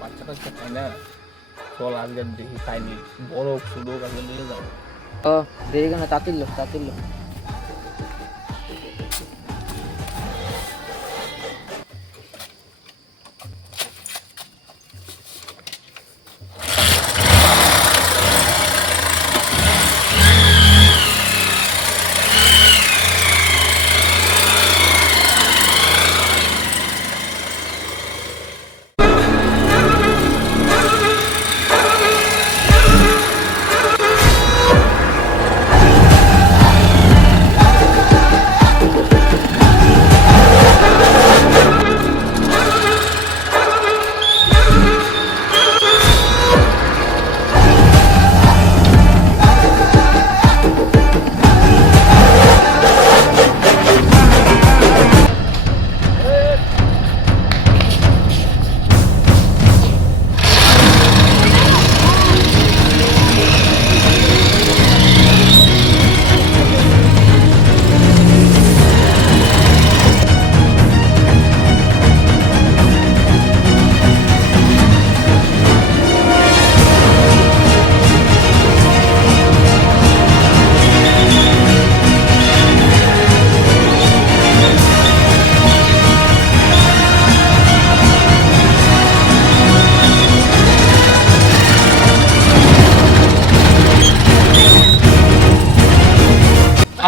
বাচ্চা কাচ্চা খাই না, চল আজকে দেখি খাইনি, বরফ শুধু আজকে নিয়ে যাবো। ও দেরি কেন, তাতিল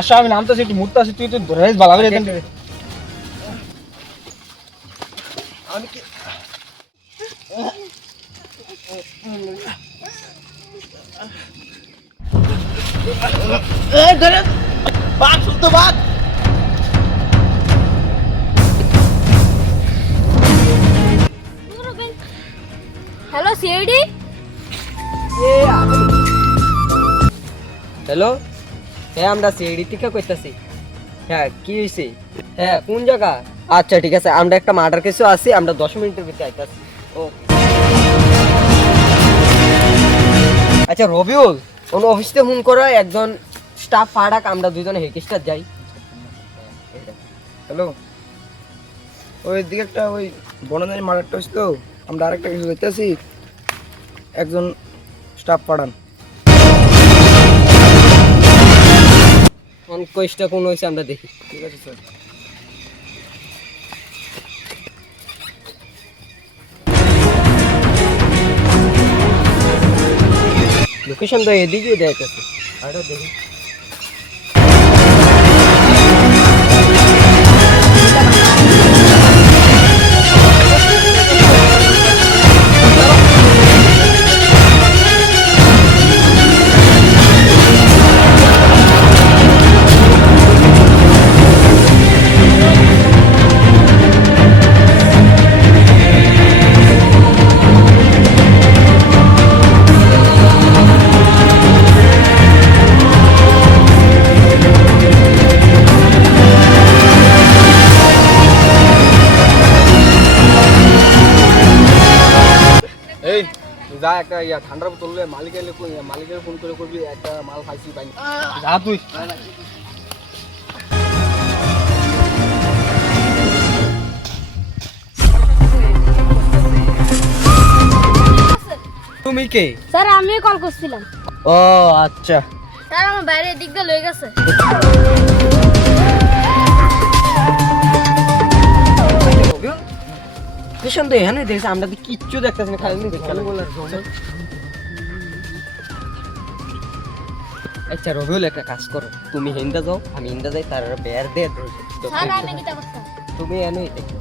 আশা আমি নামতেছি, একটু মুড়তে আসি, তুই তো ধরে ভালো করে এখান থেকে। Hello CID. হ্যালো, হ্যাঁ আমরা সিআইডি থেকে কইতাছি। হ্যাঁ কি হয়েছে? হ্যাঁ কোন জায়গা? আচ্ছা ঠিক আছে, আমরা একটা মার্ডার কেসও আছি, আমরা 10 মিনিটের ভিতরে আইতাছি। ও আচ্ছা রবিউল, কোন অফিসে ফোন করো, একজন স্টাফ পাঠাক, আমরা দুইজনে হেকিস্টার যাই। হ্যালো, ওই দিকে একটা ওই বনানী মার্কেটটা হচ্ছে তো, আমরা আরেকটা কিছু দেখতেছি, একজন স্টাফ পাঠান। কইসটা কোন হয়েছে আমরা দেখি। ঠিক আছে স্যার। লোকেশন তো এদিকে দেখাচ্ছে, আরে দেখি। এই যা, একটা ঠান্ডার বোতল মালিকের ফোন করে করবি, একটা মাল খাইছি পাইনি, যা তুই। তুমি কে? স্যার আমিও কল করছিলাম। ও আচ্ছা, স্যার আমার বাইরে দিক দিয়ে লয়ে গেছে। লোকেশন তো এখানে দেখছি, আমরা তো কিচ্ছু দেখতেছি না, খালি দেখছি। আচ্ছা রবিউল, একটা কাজ করো, তুমি হিন্দা যাও, আমি হিন্দা যাই, তার বের দিয়ে স্যার আমি কি করতাম? তুমি এনই দেখো।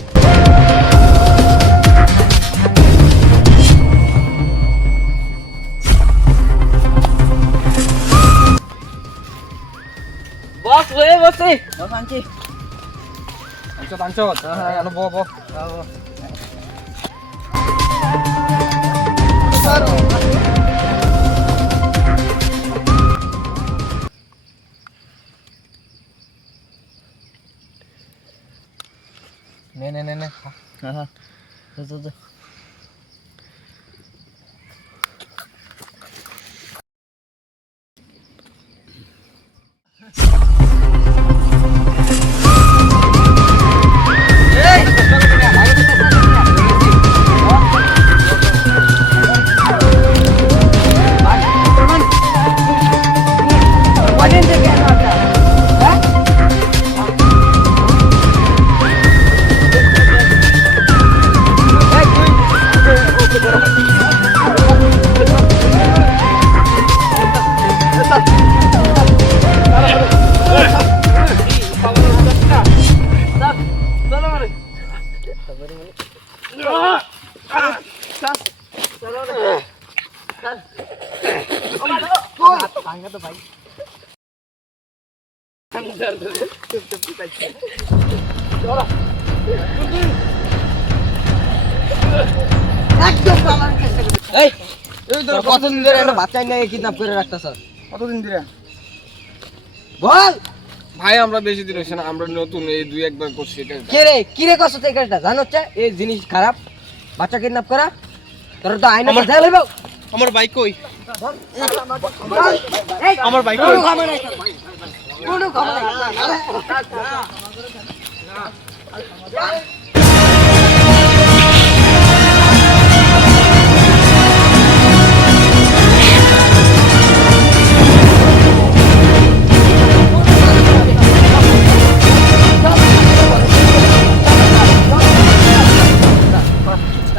বস হয়ে বসে, বস আনছি। আনছো হ্যাঁ, ব ব নে হ্যাঁ হ্যাঁ, এই তোর কতদিন ধরে একটা বাচ্চা নিয়ে কিডন্যাপ করে রাখতেছ? কতদিন ধরে? বল ভাই আমরা বেশি দিন হয়েছে না, আমরা নতুন এই 2-1 বার করছি এটা। কে রে করছ এই কাজটা? জানো হচ্ছে এই জিনিস খারাপ, বাচ্চা কিডন্যাপ করা। তোর তো আইন আছে, যাই বলবো। আমার বাইক কই? এই আমার বাইক কোনো কই? খবর নাই, কোনো খবর নাই।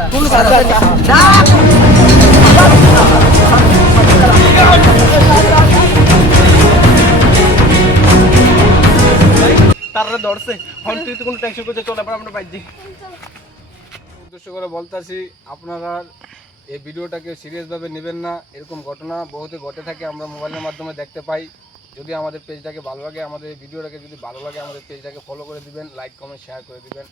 কোনো কথা না। তারা ধরছে, এখন তুই তো কোনো টেনশন করছে, চল এবার আমরা বাইক যাই। উদ্দেশ্য করে বলতাছি, আপনারা এই ভিডিওটাকে সিরিয়াসভাবে নেবেন না। এরকম ঘটনা বহুতে ঘটে থাকে, আমরা মোবাইলের মাধ্যমে দেখতে পাই। যদি আমাদের পেজটাকে ভালো লাগে, আমাদের এই ভিডিওটাকে যদি ভালো লাগে, আমাদের পেজটাকে ফলো করে দিবেন, লাইক কমেন্ট শেয়ার করে দিবেন।